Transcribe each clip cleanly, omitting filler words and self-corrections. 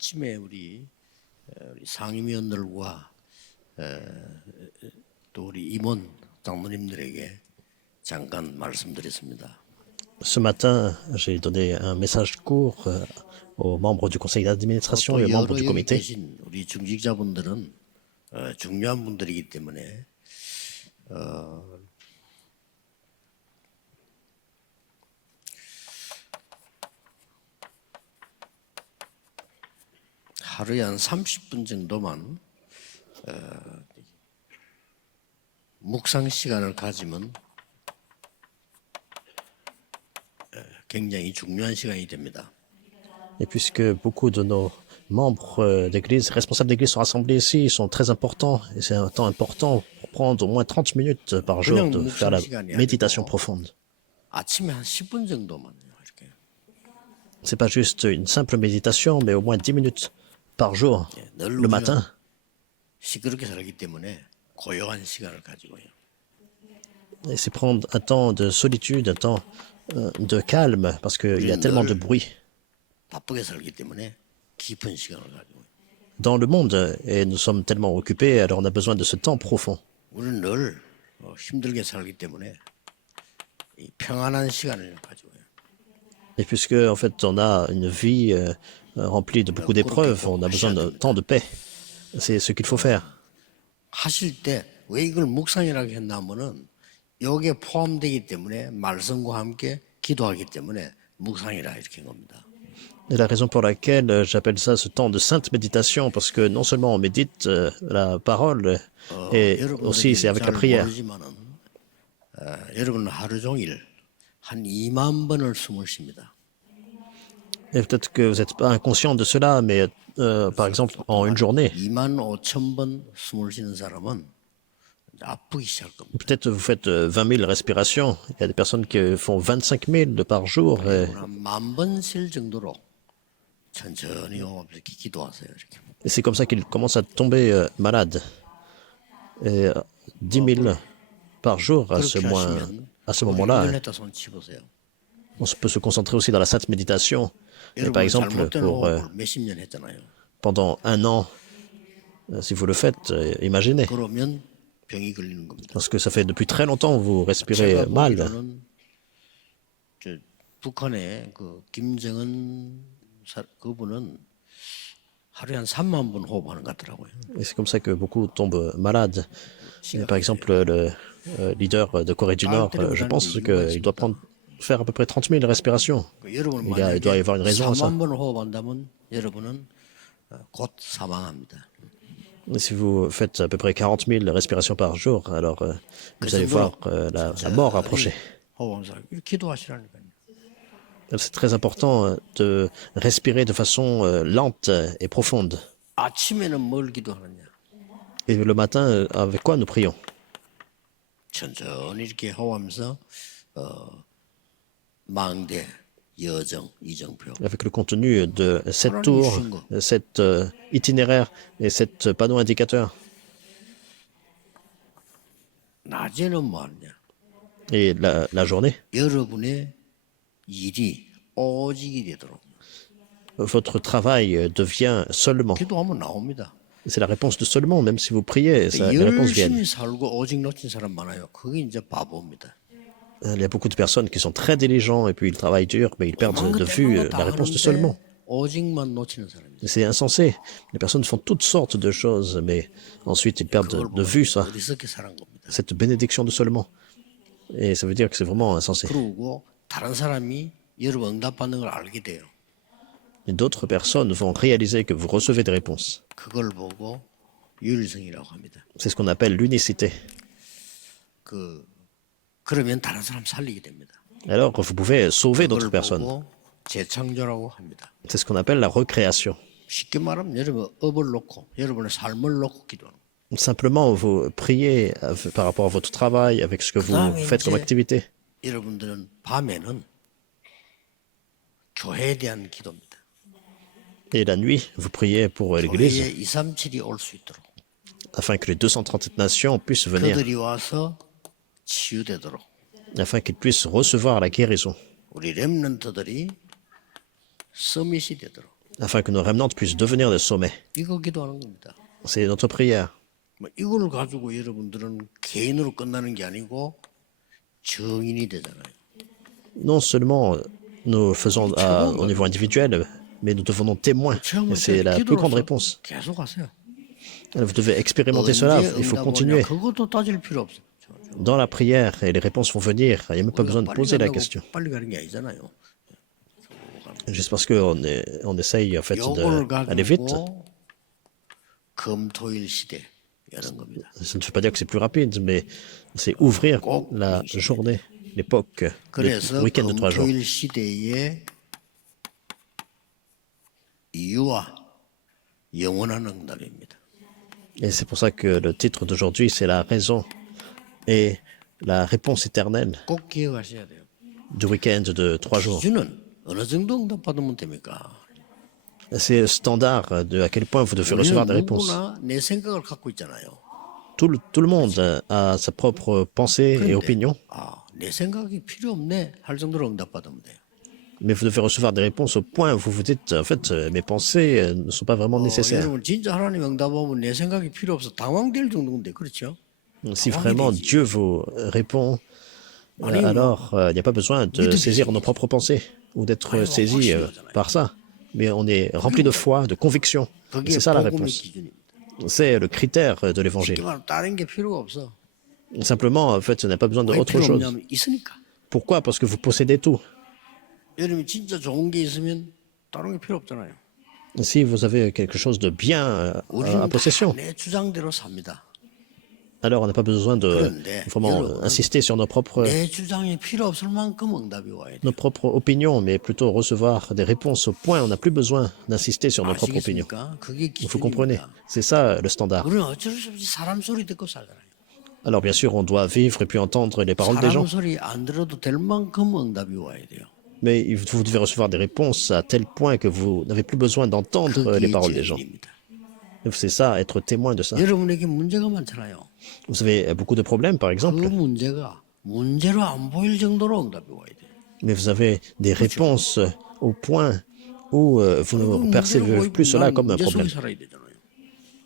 아침에 우리 상임위원들과 또 우리 임원 장로님들에게 잠깐 말씀드렸습니다. Ce matin, j'ai donné un message court aux membres du conseil d'administration et aux 또 membres 여러 du 여기 comité. 계신 우리 중직자분들은 중요한 분들이기 때문에 하루에 한 30분 정도만 묵상 시간을 가지면 굉장히 중요한 시간이 됩니다. Et puisque beaucoup de nos membres d'église, responsables d'église sont rassemblés ici, ils sont très importants. Et c'est un temps important pour prendre au moins 30 minutes par jour de faire la méditation profonde. 아침에 한 10분 정도만요. 이렇게. C'est pas juste une simple méditation, mais au moins 10 minutes par jour, 늘 le matin. 시끄럽게 살기 때문에 고요한 시간을 가지고요. Et c'est prendre un temps de solitude, un temps de calme, parce qu'il y a tellement de bruit 바쁘게 살기 때문에 깊은 시간을 가지고. dans le monde et nous sommes tellement occupés, alors on a besoin de ce temps profond. 우리는 늘 힘들게 살기 때문에 이 평안한 시간을 가지고요. Et puisque en fait on a une vie remplie de beaucoup d'épreuves, on a besoin de temps de paix. C'est ce qu'il faut faire. 하실 때 왜 이걸 묵상이라고 했냐면은 여기에 포함되기 때문에 말씀과 함께 기도하기 때문에 묵상이라 이렇게 한 겁니다. Et la raison pour laquelle j'appelle ça ce temps de sainte méditation, parce que non seulement on médite la parole, et aussi c'est avec la prière. 모르지만은 여러분은 하루 종일 한 2만 번을 숨을 쉽니다. Et peut-être que vous n'êtes pas inconscient de cela, mais par exemple en une journée, 2만 5천 번 숨을 쉬는 사람은 아프기 시작할 겁니다. peut-être vous faites 20 000 respirations. Il y a des personnes qui font 25 000 par jour. Et 한 10,000번 쉴 정도로 천천히 이렇게 기도하세요. 이렇게. c'est comme ça qu'ils commencent à tomber malades. Et 10 000 par jour à ce moment-là, 했다 손 치보세요. on peut se concentrer aussi dans la sainte méditation. Et par 여러분 exemple, 잘못된 pour 호흡을 몇십 년 했잖아요. pendant un an, si vous le faites, imaginez. 그러면 병이 걸리는 겁니다. Parce que ça fait depuis très longtemps que vous respirez 제가 mal. 보기로는 저 북한의 그 김정은 그분은 하루에 한 3만 번 호흡하는 것 같더라고요. Et c'est comme ça que beaucoup tombent malades. Et par exemple, le leader de Corée du Nord, je pense qu'il doit faire à peu près 30 000 respirations. 여러분 Il doit y avoir une raison à ça. 3만 번 호흡한다면 여러분은 곧 사망합니다. Et si vous faites à peu près 40 000 respirations par jour, alors vous allez voir la mort approcher. 호흡하면서 이렇게 기도하시라니까요. C'est très important de respirer de façon lente et profonde. 아침에는 뭘 기도하느냐? Et le matin, avec quoi nous prions? 천천히 이렇게 호흡하면서 망대, 여정, 이정표. Avec le contenu de 7 tours, 7 itinéraires et 7 panneaux indicateurs. 낮에는 뭐 하느냐? Et la journée, 여러분의 일이 오직이 되도록. votre travail devient seulement. 기도하면 나옵니다. C'est la réponse de seulement, même si vous priez, les réponses viennent. 열심히 살고 오직 놓친 사람 많아요. 그게 이제 바보입니다. Il y a beaucoup de personnes qui sont très diligents et puis ils travaillent dur, mais ils perdent de vue la réponse de seulement. 오직만 놓치는 사람이죠. C'est insensé. Les personnes font toutes sortes de choses, mais ensuite ils perdent de vue ça, 어리석게 살은 겁니다. cette bénédiction de seulement. Et ça veut dire que c'est vraiment insensé. 그리고 다른 사람이 여러분 응답받는 걸 알게 돼요. Et d'autres personnes vont réaliser que vous recevez des réponses. 그걸 보고 유일성이라고 합니다. C'est ce qu'on appelle l'unicité. 그러면 다른 사람 살리게 됩니다. Alors vous pouvez sauver d'autres 그걸 personnes. 보고 재창조라고 합니다. C'est ce qu'on appelle la recréation. 쉽게 말하면 여러분 업을 놓고 여러분의 삶을 놓고 기도하는 거예요. Simplement, vous priez par rapport à votre travail, avec ce que vous faites comme activité. 여러분들은 밤에는 교회에 대한 기도입니다. Et la nuit, vous priez pour l'Église, 교회에 237이 올 수 있도록 afin que les 237 nations puissent venir, 그들이 와서 치유되도록 afin qu'ils puissent recevoir la guérison, 우리 렘넌트들이 서밋이 되도록 afin que nos remnants puissent devenir des sommets. 이거 기도하는 겁니다. C'est notre prière. 뭐 이걸 가지고 여러분들은 개인으로 끝나는 게 아니고 정인이 되잖아요. Non seulement nous faisons au niveau individuel, mais nous devenons témoins. Et c'est la plus grande réponse. 계속 하세요. Vous devez expérimenter cela, il faut continuer. 그것도 따질 필요 없어. Dans la prière, et les réponses vont venir. Il n'y a même pas besoin de poser la question. 빨리 가는 게 아니잖아요. Juste parce qu'on essaye en fait d'aller vite. 금토일 시대 여는 겁니다. Ça ne veut pas dire que c'est plus rapide, mais c'est ouvrir la journée, l'époque, le week-end de 3 jours. 금토일 시대의 이유와 영원한 응답입니다. Et c'est pour ça que le titre d'aujourd'hui, c'est la raison et la réponse éternelle 꼭 기억하셔야 돼요. du week-end de 3 jours. 기준은 어느 정도 응답받으면 됩니까? C'est le standard de à quel point vous devez recevoir des réponses. 누구나 내 생각을 갖고 있잖아요. Tout le monde a sa propre pensée et opinion, 아, 내 생각이 필요 없네 할 정도로 응답받으면 돼요. mais vous devez recevoir des réponses au point où vous vous dites, en fait, mes pensées ne sont pas vraiment nécessaires. 여러분 진짜 하나님 응답하면 내 생각이 필요 없어 당황될 정도인데 그렇죠? Si vraiment Dieu vous répond, alors il n'y a pas besoin de saisir nos propres pensées ou d'être saisi par ça. Mais on est rempli de foi, de conviction. Et c'est ça la réponse. C'est le critère de l'évangile. 다른 게 필요가 없어. Simplement, en fait, on n'a pas besoin 왜 d'autre 필요 chose. 없냐면 있으니까. Pourquoi? Parce que vous possédez tout. 여러분이 진짜 좋은 게 있으면 다른 게 필요 없잖아요. Si vous avez quelque chose de bien 우리는 en possession, 내 주장대로 삽니다. alors on n'a pas besoin de 그런데 vraiment 여러분, insister sur 내 주장이 필요 없을 만큼 응답이 와야 돼. nos propres opinions, mais plutôt recevoir des réponses au point. On n'a plus besoin d'insister sur nos propres opinions. 아시겠습니까? 그게 Vous comprenez? 기준입니다. C'est ça le standard. 우리는 어쩔 수 없이 사람 소리 듣고 살잖아요. Alors bien sûr, on doit vivre et puis entendre les paroles des gens, 사람 소리 안 들어도 될 만큼 응답이 와야 돼요. mais vous devez recevoir des réponses à tel point que vous n'avez plus besoin d'entendre les 그게 paroles des gens. 진리입니다. Et c'est ça, être témoin de ça. 여러분에게 문제가 많잖아요. Vous avez beaucoup de problèmes, par 그 exemple, 문제가 문제로 안 보일 정도로 응답이 와야 돼요. mais vous avez des réponses au point où vous ne 문제로 percevez 보이고 plus cela 나는 comme un 문제 속에 problème. 살아야 되잖아요.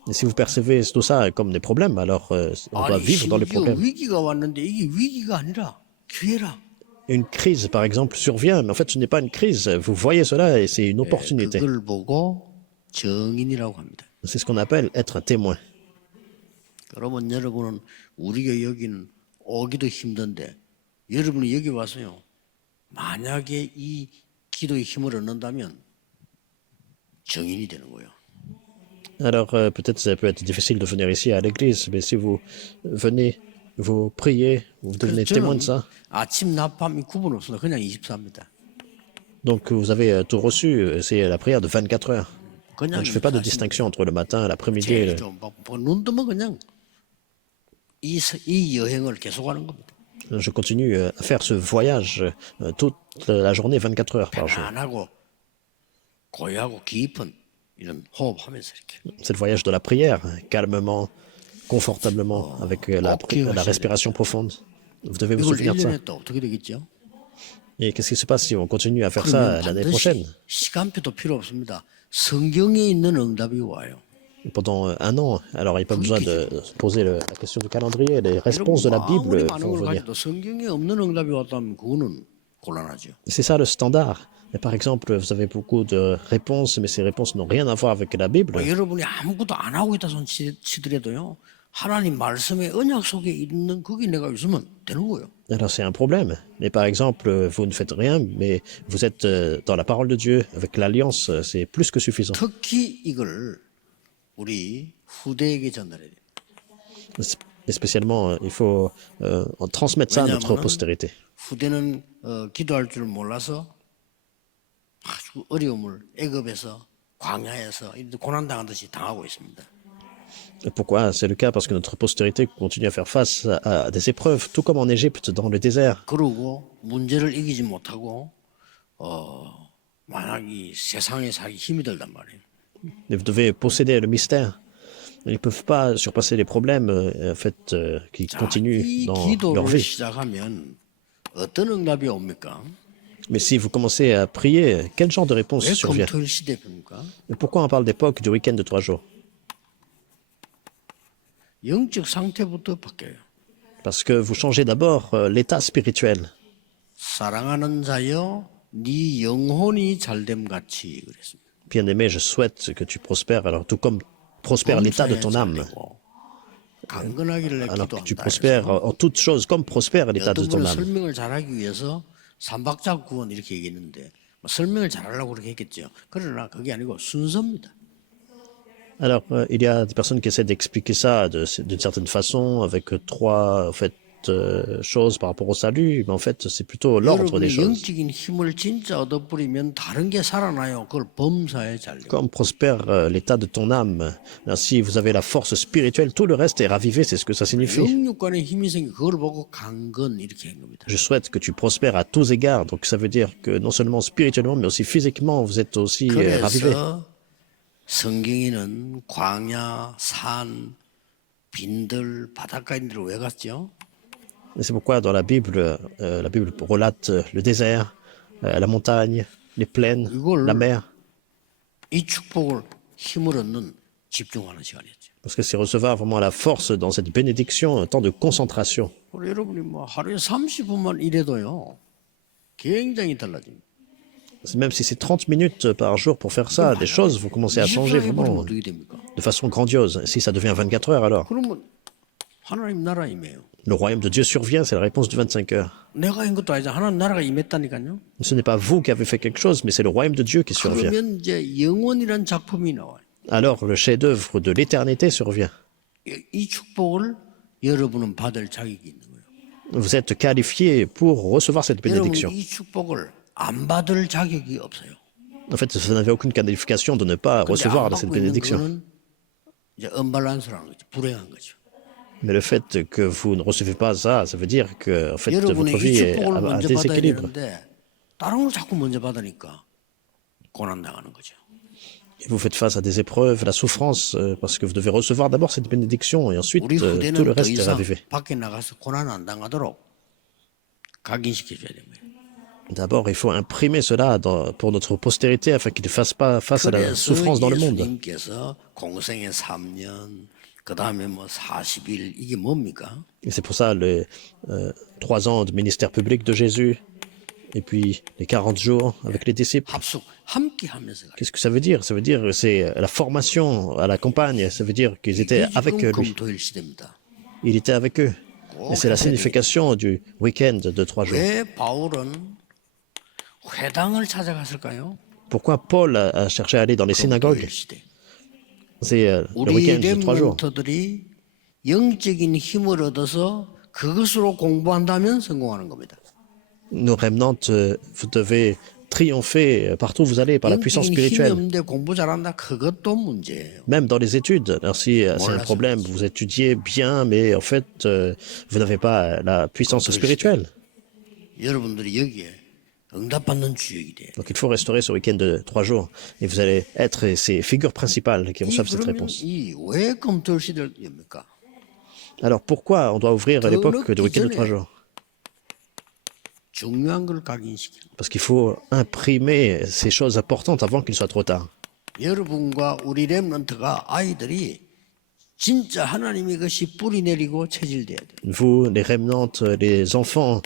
Et si vous percevez tout ça comme des problèmes, alors on doit 아니 vivre dans les 심지어 problèmes. 위기가 왔는데 이게 위기가 아니라 기회라. Une crise, par exemple, survient, mais en fait, ce n'est pas une crise. Vous voyez cela et c'est une opportunité. 그걸 보고 정인이라고 합니다. C'est ce qu'on appelle être un témoin. 그러면 여러분은 우리가 여기는 오기도 힘든데 여러분이 여기 와서요. 만약에 이 기도의 힘을 얻는다면 정인이 되는 거예요. Alors, peut-être ça peut être difficile de venir ici à l'église, mais si vous venez, vous priez, vous devenez témoin de ça. 아침, 낮, 밤이 구분 없어요. 그냥 24입니다. Donc, vous avez tout reçu. C'est la prière de 24 heures. 그냥 Je ne fais pas de distinction entre le matin, l'après-midi. 제일 눈 뜨면 그냥 이 여행을 계속하는 겁니다. Je continue à faire ce voyage toute la journée, 24 heures par jour. 편안하고 고요하고 깊은 이런 호흡하면서 이렇게. C'est le voyage de la prière, calmement, confortablement, avec la respiration profonde. Vous devez vous 이걸 souvenir de ça. 1년에 또 어떻게 되겠죠? Et qu'est-ce qui se passe si on continue à faire ça 그러면 l'année 반드시 prochaine? 시간표도 필요 없습니다. 성경에 있는 응답이 와요. Pendant un an. Alors, il n'y a pas besoin de se poser la question du calendrier. Les réponses de la 아무리 Bible 많은 vont 걸 venir. 가지고 성경에 없는 응답이 왔다면 그거는 곤란하죠. C'est ça le standard. Et par exemple, vous avez beaucoup de réponses, mais ces réponses n'ont rien à voir avec la Bible. 여러분이 아무것도 안 하고 있다 손 치더라도요. 하나님 말씀의 언약 속에 있는 거기 내가 있으면 되는 거예요. Alors c'est un problème. Mais par exemple, vous ne faites rien, mais vous êtes dans la parole de Dieu, avec l'alliance, c'est plus que suffisant. 특히 이걸 우리 후대에게 전달해야 돼요. Et spécialement, il faut en transmettre ça à notre 왜냐하면 postérité. 후대는 기도할 줄 몰라서 아주 어려움을 애굽에서 광야에서 고난당하듯이 당하고 있습니다. Et pourquoi? C'est le cas parce que notre postérité continue à faire face à des épreuves, tout comme en Égypte, dans le désert. 그러고 문제를 이기지 못하고 만약 이 세상에 살기 힘이 들단 말이에요. Et vous devez posséder le mystère. Ils ne peuvent pas surpasser les problèmes en fait, qui 자, continuent 이 dans leur 기도를 vie. 시작하면 어떤 응답이 옵니까? Mais si vous commencez à prier, quel genre de réponse 왜 survient? 검토일 시대입니까? Et pourquoi on parle d'époque du week-end de 3 jours? 영적 상태부터 바뀌어요. Parce que vous changez d'abord l'état spirituel. 사랑하는 자여, 네 영혼이 잘됨 같이 그랬습니다. Bien-aimé, je souhaite que tu prospères, alors tout comme prospère l'état de ton âme, 강건하기를 alors que tu 기도한다. prospères en toutes choses comme prospère l'état de ton 여러분은 âme. 설명을 잘하기 위해서 삼박자 구원 이렇게 얘기했는데 설명을 잘하려고 그렇게 했겠죠. 그러나 그게 아니고 순서입니다. Alors, il y a des personnes qui essaient d'expliquer ça d'une certaine façon, avec trois en fait, choses par rapport au salut, mais en fait, c'est plutôt l'ordre des 여러분이 choses. 영적인 힘을 진짜 얻어버리면 다른 게 살아나요. 그걸 범사에 잘려. Comme prospère l'état de ton âme, alors, si vous avez la force spirituelle, tout le reste est ravivé, c'est ce que ça signifie. 영육간의 힘이 생기 그걸 보고 강건 이렇게 한 겁니다. Je souhaite que tu prospères à tous égards, donc ça veut dire que non seulement spirituellement, mais aussi physiquement, vous êtes aussi ravivé. 그래서 성경에는 광야, 산, 빈들, 바닷가인들을 왜 갔죠? Et c'est pourquoi dans la Bible relate le désert, la montagne, les plaines, la mer, 이 축복을 힘을 얻는 집중하는 시간이었죠. parce que c'est recevoir vraiment la force dans cette bénédiction, un temps de concentration. 그리고 여러분이 뭐 하루에 30분만 일해도요, 굉장히 달라집니다. Même si c'est 30 minutes par jour pour faire ça, des choses vont commencer à changer 24 해버리면 vraiment 어떻게 됩니까? de façon grandiose. Si ça devient 24 heures, alors 그러면 하나님 나라 임해요. le royaume de Dieu survient, c'est la réponse du 25 heures. 내가 한 것도 아니죠. 하나님 나라가 임했다니까요. Ce n'est pas vous qui avez fait quelque chose, mais c'est le royaume de Dieu qui survient. 그러면 이제 영원이란 작품이 나와요. Alors le chef-d'œuvre de l'éternité survient. 이 축복을 여러분은 받을 자격이 있는 거예요. Vous êtes qualifié pour recevoir cette 여러분 bénédiction. 이 축복을 안 받을 자격이 없어요. En fait, vous n'avez aucune qualification de ne pas 근데 recevoir 안 cette 받고 있는 bénédiction. 거는 이제 언밸런스라는 거죠. 불행한 거죠. Mais le fait que vous ne recevez pas ça, ça veut dire que en fait, 여러분이 votre 이 vie est 축복을 à 먼저 받아야 déséquilibre. 되는데 다른 걸 자꾸 먼저 받으니까 고난당하는 거죠. Et vous faites face à des épreuves, à la souffrance, parce que vous devez recevoir d'abord cette bénédiction et ensuite 우리 tout le 후대는 더 reste est 이상 ravivé. 밖에 나가서 고난 안 당하도록 각인시켜줘야 됩니다. D'abord, il faut imprimer cela pour notre postérité afin qu'ils ne fassent pas face à la 그래서 souffrance dans le monde. 예수님께서 공생애 3년, 그 다음에 뭐 40일 이게 뭡니까? Et c'est pour ça les 3 ans de ministère public de Jésus et puis les 40 jours avec les disciples. 합숙 함께 하면서 가요. Qu'est-ce que ça veut dire? Ça veut dire que c'est la formation à la campagne. Ça veut dire qu'ils étaient 이게 avec 지금 lui. 금토일 시대입니다. Il était avec eux. Et c'est la signification du week-end de 3 jours. 왜 바울은 회당을 찾아갔을까요? Pourquoi Paul a cherché à aller dans les synagogues? 금토일 시대. C'est le 우리 week-end de 3 jours. 렘넌트들이 영적인 힘을 얻어서 그것으로 공부한다면 성공하는 겁니다. Nos remnants, vous devez triompher partout où vous allez par la puissance 영적인 힘이 spirituelle. 없는데 공부 잘한다 그것도 문제예요. Même dans les études. Alors si c'est un problème, vous étudiez bien, mais en fait, vous n'avez pas la puissance spirituelle. 여러분들이 여기에 응답받는 주역이 돼요. Donc il faut restaurer ce week-end de 3 jours. Et vous allez être ces figures principales qui reçoivent cette 그러면 réponse. 이왜 검토일 시대입니까? Alors pourquoi on doit ouvrir l'époque de week-end de 3 jours? 중요한 걸 각인시키는 거예요. Parce qu'il faut imprimer ces choses importantes avant qu'il soit trop tard. 여러분과 우리 렘넌트가 아이들이 진짜 하나님의 것이 뿌리 내리고 체질돼야 돼요. Vous, les remnants, les enfants,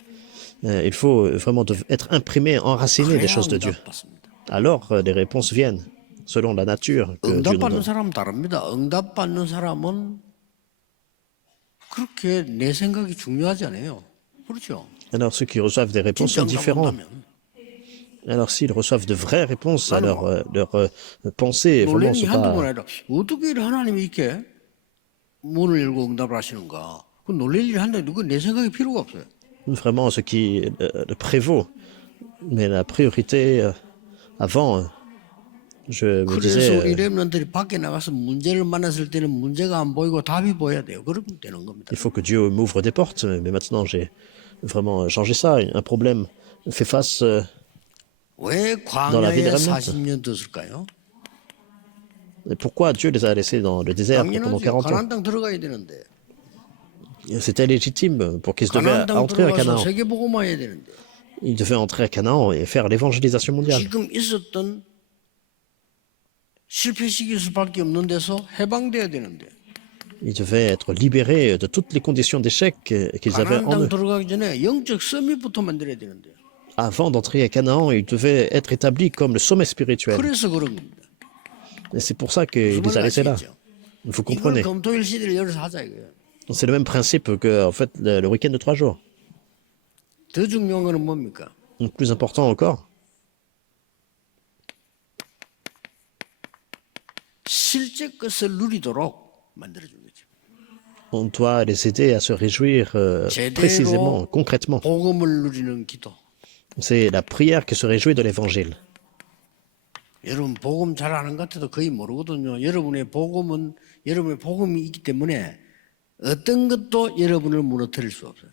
il faut vraiment être imprimés, enracinés des choses de Dieu. 응답받습니다. Alors les réponses viennent selon la nature que Dieu nous 응답받는 donne. 사람은 다릅니다. 응답받는 사람은 그렇게 내 생각이 중요하지 않아요. 그렇죠? Alors ceux qui reçoivent des réponses 진짜 sont différents. 응답한다면 Alors s'ils reçoivent de vraies réponses, alors leur pensée vraiment 논란이 sont 한두 번 pas... 아니라 어떻게 하나님이 이렇게 문을 열고 응답을 하시는가? 그 놀랄 일이 한데 누구 내 생각이 필요가 없어요. Vraiment ce qui le prévaut. Mais la priorité avant, je me 그래서 우리 disais, 렘넌트들이 밖에 나가서 문제를 만났을 때는 문제가 안 보이고 답이 보여야 돼요. 그러면 되는 겁니다. il faut que Dieu m'ouvre des portes. Mais maintenant j'ai vraiment changé ça. Un problème fait face... 왜 dans la vie des 광야에 remnants. 40년 뒀을까요? Et pourquoi Dieu les a laissés dans le désert pendant 당연하죠. 40 ans? 가나안 땅 들어가야 되는데. C'était légitime pour qu'ils devaient 가나안 땅 entrer à 들어가서 Canaan. 세계복음화 해야 되는데. Il devait entrer à Canaan et faire l'évangélisation mondiale. 지금 있었던 실패 시킬 수밖에 없는 데서 해방돼야 되는데 Ils devaient être libérés de toutes les conditions d'échec qu'ils avaient 가나안 en 땅 eux. 들어가기 전에 영적 서밋부터 만들어야 되는데 Avant d'entrer à Canaan, ils devaient être établis comme le sommet spirituel. 그래서 그런 겁니다. Et c'est pour ça qu'il 무슨 les a 말인지 laissés là. 아시겠죠? Vous 이걸 comprenez? 금토일 시대를 열어서 하자 이거예요. C'est le même principe que en fait, le week-end de 3 jours. 더 중요한 거는 뭡니까? Donc, plus important encore, 실제 것을 누리도록 만들어준 거죠. on doit les aider à se réjouir précisément, 제대로 concrètement. 복음을 누리는 기도. C'est la prière qui se réjouit de l'évangile. 여러분 복음 잘 아는 것 같아도 거의 모르거든요. 여러분의 복음이 있기 때문에 어떤 것도 여러분을 무너뜨릴 수 없어요.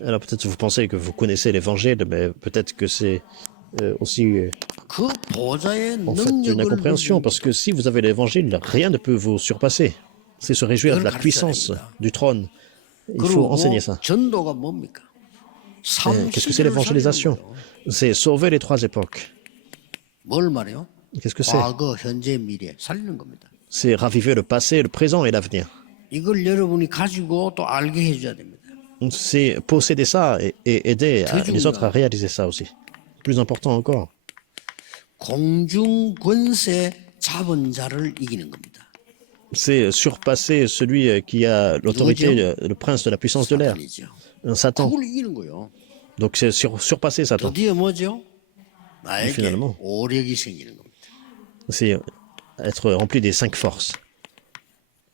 Alors peut-être vous pensez que vous connaissez l'évangile, mais peut-être que c'est aussi 그 보좌의 en fait une 능력을 incompréhension, parce que si vous avez l'évangile, rien ne peut vous surpasser. C'est se réjouir de la puissance du trône. Il faut 그리고 enseigner ça. 전도가 뭡니까? Qu'est-ce que c'est l'évangélisation? C'est sauver les 3 époques. 뭘 말해요? Qu'est-ce que c'est? 과거, 현재, 미래 살리는 겁니다. C'est raviver le passé, le présent et l'avenir. 이걸 여러분이 가지고 또 알게 해줘야 됩니다. C'est posséder ça et aider les autres à réaliser ça aussi. Plus important encore, 공중 권세 잡은 자를 이기는 겁니다. c'est surpasser celui qui a l'autorité, le prince de la puissance de l'air, 사탄이죠. un Satan. 그걸 이기는 거예요. Donc c'est surpasser Satan. 드디어 뭐죠? 나에게 finalement. 오력이 생기는 겁니다. C'est être rempli des 5 forces.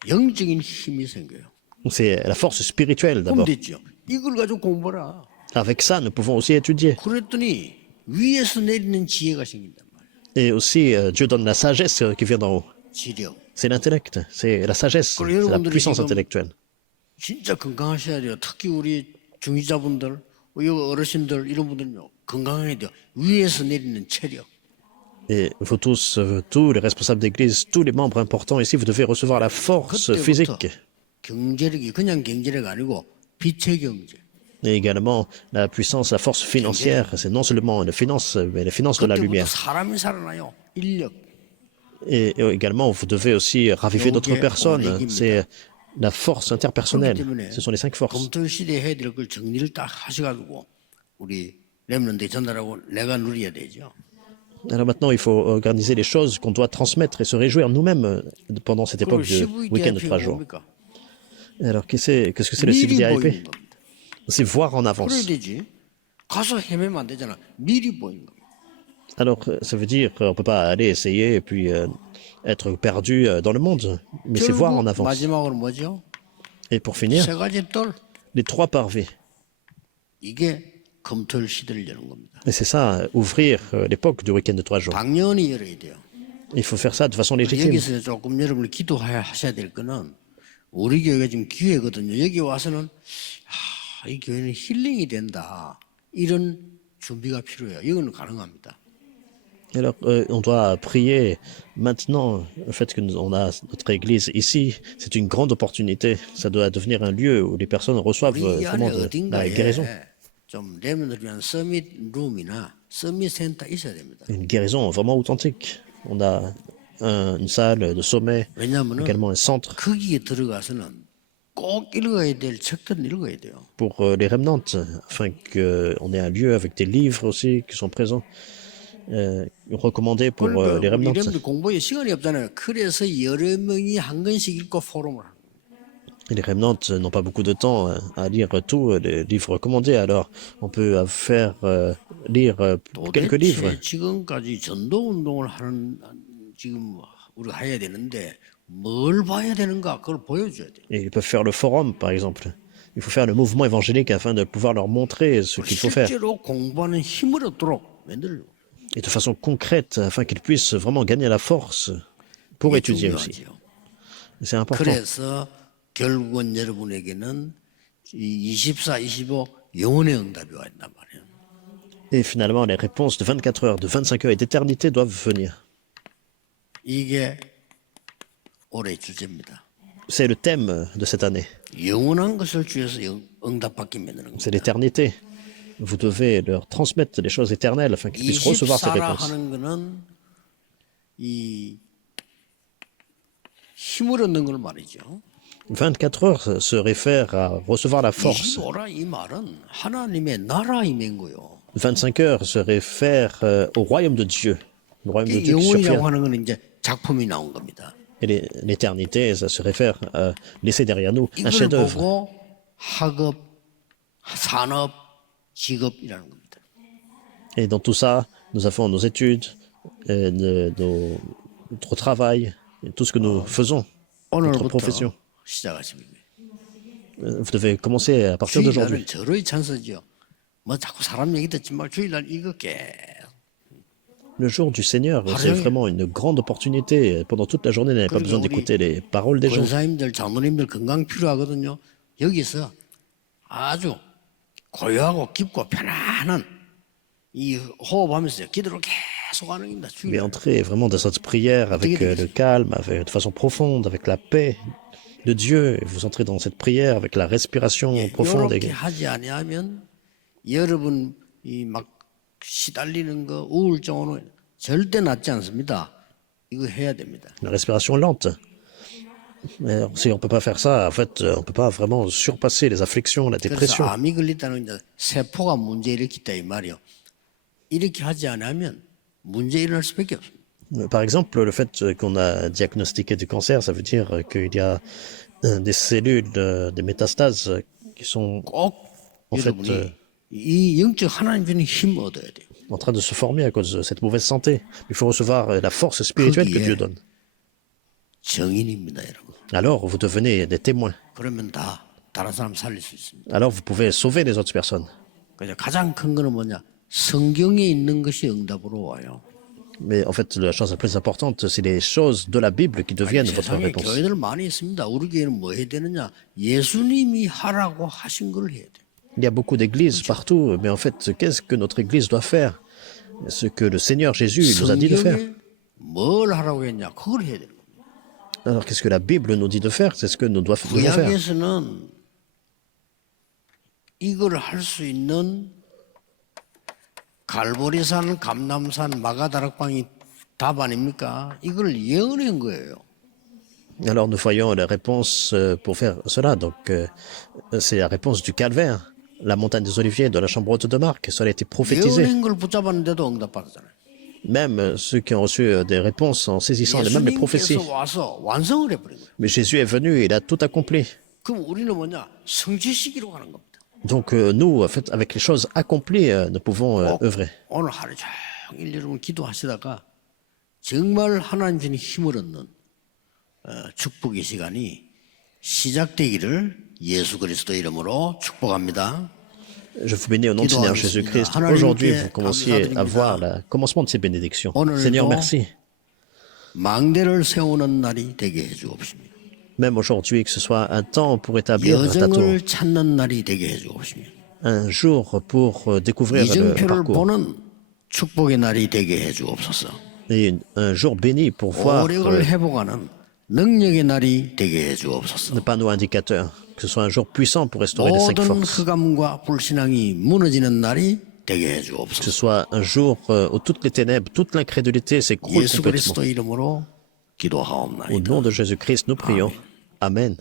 영적인 힘이 생겨요. C'est la force spirituelle 그럼 d'abord. 됐죠. 이걸 가지고 공부라. Avec ça, nous pouvons aussi étudier. 그랬더니 위에서 내리는 지혜가 생긴단 말이에요. Et aussi, Dieu donne la sagesse qui vient d'en haut. 지력. C'est l'intellect, c'est la sagesse, c'est la puissance intellectuelle. 진짜 건강하셔야 돼요. 특히 우리 중위자분들, 여기 어르신들 이런 분들요 건강해야 돼요. 위에서 내리는 체력. Et vous tous, tous les responsables d'église, tous les membres importants ici, vous devez recevoir la force 그때부터 physique 경제력이 그냥 경제력 아니고 빛의 경제. et également la puissance, la force financière. C'est non seulement les finances, mais les finances de la 그때부터 lumière. 사람이 살아나요. 인력. Et également, vous devez aussi raviver d'autres personnes. C'est la force 그렇기 interpersonnelle. 때문에 Ce sont les 5 forces. 검토 시대에 해야 될 걸 정리를 딱 하셔가지고 우리 렘넌트에 전달하고 내가 누려야 되죠. Alors maintenant, il faut organiser les choses qu'on doit transmettre et se réjouir nous-mêmes pendant cette 그리고 époque de week-end de 3 CVDIP가 jours. 뭡니까? Alors, qu'est-ce que c'est le 미리 CVDIP? 보이는 겁니다. C'est voir en 그래야 avance. 되지. 가서 헤매면 안 되잖아. 미리 보이는 겁니다. Alors, ça veut dire qu'on ne peut pas aller essayer et puis être perdu dans le monde, mais c'est voir en 결국 avance. 마지막으로 뭐죠? Et pour finir, 세 가지 뜰. les 3 parvis. 이게 검토일 시대를 여는 겁니다. Et c'est ça, ouvrir l'époque du week-end de 3 jours. 당연히 열어야 돼요. Il faut faire ça de façon légitime. 여기서 조금 여러분이 기도하셔야 될 거는 우리 교회가 지금 기회거든요. 여기 와서는 이 교회는 힐링이 된다. 이런 준비가 필요해요. 이거는 가능합니다. Alors, on doit prier maintenant. Le fait qu'on a notre église ici, c'est une grande opportunité. Ça doit devenir un lieu où les personnes reçoivent 우리 vraiment 안에 la guérison. 어딘가에 좀 레몬을 위한 서밋 룸이나 서밋 센터 있어야 됩니다. Une guérison vraiment authentique. On a une salle de sommet, 왜냐하면 également un centre 거기에 들어가서는 꼭 읽어야 될 책들은 읽어야 돼요. pour les remnantes, afin qu'on ait un lieu avec des livres aussi qui sont présents, recommandés pour 그러니까 les 우리 remnantes. 레몬들 공부에 시간이 없잖아요. 그래서 여러 명이 한 권씩 읽고 포럼을 하는 거예요. Et les remnantes n'ont pas beaucoup de temps à lire tous les livres recommandés, alors on peut faire lire quelques livres. 도대체 지금까지 전도 운동을 하는 지금 우리가 해야 되는데 뭘 봐야 되는가 그걸 보여줘야 돼. Et ils peuvent faire le forum, par exemple. Il faut faire le mouvement évangélique afin de pouvoir leur montrer ce qu'il faut faire. 실제로 공부하는 힘을 얻도록 만들려고. Et de façon concrète, afin qu'ils puissent vraiment gagner la force pour 이게 étudier aussi. 중요하지요. C'est important. 그래서 결국은 여러분에게는 이 24, 25 영혼의 응답이 와 있단 말이에요. Et finalement, les réponses de 24 heures, de 25 heures et d'éternité doivent venir. 이게 올해 주제입니다. C'est le thème de cette année. 영원한 것을 주에서 응답받게 만드는 C'est 겁니다. l'éternité. Vous devez leur transmettre les choses éternelles afin qu'ils puissent recevoir ces 24라 réponses. 하는 거는 이 힘을 얻는 걸 말이죠. 24 heures se réfère à recevoir la force. 25라 이 말은 하나님의 나라 임한 거요. 25 heures se réfère au royaume de Dieu. Le royaume de 이 Dieu qui est sur 영혼이라고 terre. 하는 건 이제 작품이 나온 겁니다. Et l'éternité, ça se réfère à laisser derrière nous un 이걸 chef-d'œuvre. 보고 학업, 산업, 직업이라는 겁니다. Et dans tout ça, nous avons nos études, notre travail, et tout ce que nous faisons, notre profession. 오늘부터 시작하십니다. Vous devez commencer à partir d'aujourd'hui. 주일날은 절호의 찬스죠. 뭐 자꾸 사람 얘기 듣지 말고 주일날 이거 Le jour du Seigneur, c'est vraiment une grande opportunité. Pendant toute la journée, vous n'avez pas besoin d'écouter les paroles des gens. 권사님들, 장로님들 건강 필요하거든요. 여기서 아주 고요하고 깊고 편안한 이 호흡하면서 기도를 계속 하는 겁니다. Mais entrez vraiment dans cette prière avec le calme, de façon profonde, avec la paix de Dieu. Et vous entrez dans cette prière avec la respiration profonde. 이렇게 하지 아니하면 여러분 이 막 시달리는 거 우울증은 절대 낫지 않습니다. 이거 해야 됩니다. La respiration lente. Mais si on ne peut pas faire ça, en fait, on ne peut pas vraiment surpasser les afflictions, la 그래서 dépression. 암이 걸렸다는 이제 세포가 문제 일으켰다 이 말이요. 이렇게 하지 않으면 문제 일어날 수밖에 없습니다. Par exemple, le fait qu'on a diagnostiqué du cancer, ça veut dire qu'il y a des cellules, des métastases qui sont 꼭 en fait 여러분이 이 영적 하나님 주는 힘 얻어야 돼요. en train de se former à cause de cette mauvaise santé. Il faut recevoir la force spirituelle que Dieu donne. 정인입니다, 여러분. Alors, vous devenez des témoins. 그러면 다 다른 사람 살릴 수 있습니다. Alors, vous pouvez sauver les autres personnes. 그래서 가장 큰 거는 뭐냐? 성경에 있는 것이 응답으로 와요. Mais en fait, la chose la plus importante, c'est les choses de la Bible qui deviennent votre 세상에 réponse. 교회들 많이 있습니다. 우리 교회는 뭐 해야 되느냐? 예수님이 하라고 하신 걸 해야 돼. Il y a beaucoup d'églises partout, mais en fait, qu'est-ce que notre église doit faire? Ce que le Seigneur Jésus nous a dit de faire. 성경에 뭘 하라고 했냐? 그걸 해야 되는 겁니다. Alors, qu'est-ce que la Bible nous dit de faire? C'est ce que nous devons faire. 구약에서는 이걸 할 수 있는 갈보리산, 감남산, 마가다락방이 답 아닙니까? 이걸 예언한 거예요. Alors, nous voyons la réponse pour faire cela. Donc, c'est la réponse du calvaire, la montagne des Oliviers, de la chambre haute de Marc. Cela a été prophétisé. 예언한 걸 붙잡았는데도 응답받았잖아요. Même ceux qui ont reçu des réponses en saisissant même les prophéties. 예수님께서 와서 완성을 해버린 거예요. Mais Jésus est venu, il a tout accompli. 그럼 우리는 뭐냐? 성취시키로 가는 겁니다. Donc, nous, en fait, avec les choses accomplies, nous pouvons œuvrer. 오늘 하루 종일 여러분 기도하시다가 정말 하나님 주신 힘을 얻는 축복의 시간이 시작되기를 예수 그리스도 이름으로 축복합니다. Je vous bénis au nom du Seigneur Jésus-Christ. Aujourd'hui, vous commenciez à voir le commencement de ces bénédictions. Seigneur, merci. 망대를 세우는 날이 되게 해주옵시며 Même aujourd'hui, que ce soit un temps pour établir ta tour, 여정을 찾는 날이 되게 해주옵시며 un jour pour découvrir le 이정표를 parcours, 보는 축복의 날이 되게 해주옵소서. et un jour béni pour voir 오력을 회복하는 능력의 날이 되게 해주옵소서. le panneau indicateur, que ce soit un jour puissant pour restaurer les cinq 모든 forces, 흑암과 불신앙이 무너지는 날이 되게 que ce 해주옵소서. soit un jour où toutes les ténèbres, toute l'incrédulité s'écroule 예수 complètement. 그리스도 이름으로 Au 기도하옵나이다. nom de Jésus-Christ, nous prions. Amen.